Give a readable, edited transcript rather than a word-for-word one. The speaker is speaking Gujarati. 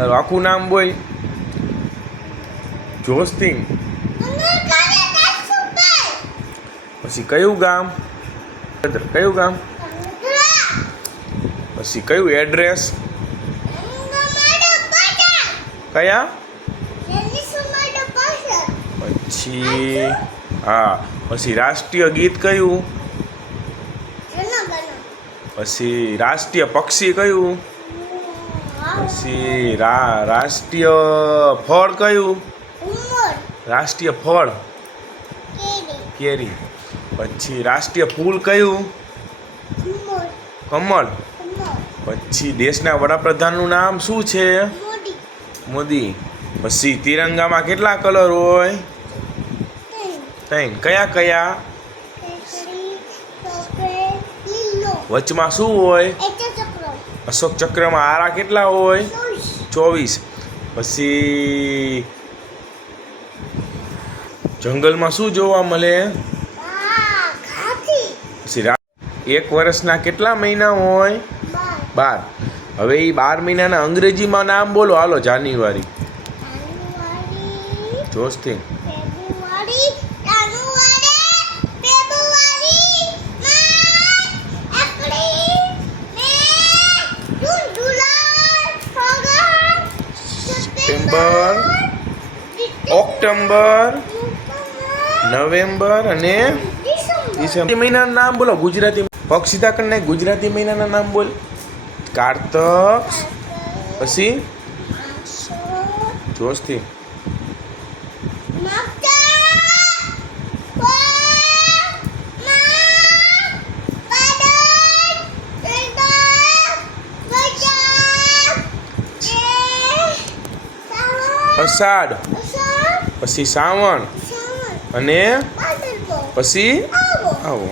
તારું આખું નામ બોલ. જોસ્તિન. પછી કયું ગામ? કયું ગામ? પછી કયું એડ્રેસ? કયા? પછી હા, પછી રાષ્ટ્રીય ગીત કયું? પછી રાષ્ટ્રીય પક્ષી કયું? પછી રાષ્ટ્રીય ફળ કયું? રાષ્ટ્રીય ફળ કેરી. પછી રાષ્ટ્રીય ફૂલ કયું? કમળ. પછી દેશના વડાપ્રધાનનું નામ શું છે? મોદી. પછી તિરંગામાં કેટલા કલર હોય? 3. કયા કયા? વચમાં શું હોય? અશોક ચક્રમાં આરા કેટલા હોય? 24. પછી જંગલમાં શું જોવા મળે? પછી એક વર્ષના કેટલા મહિના હોય? 12. હવે એ 12 મહિનાના અંગ્રેજીમાં નામ બોલો. હાલો. જાન્યુઆરી. જોસ્તી. સપ્ટેમ્બર, ઓક્ટોબર, નવેમ્બર અને ડિસેમ્બર મહિનાના નામ બોલો. ગુજરાતી પગ સીધા કરીને ગુજરાતી મહિનાના નામ બોલ. કારતક. પછી જોસ્તી. અષાઢ. પછી શ્રાવણ અને પછી આવો.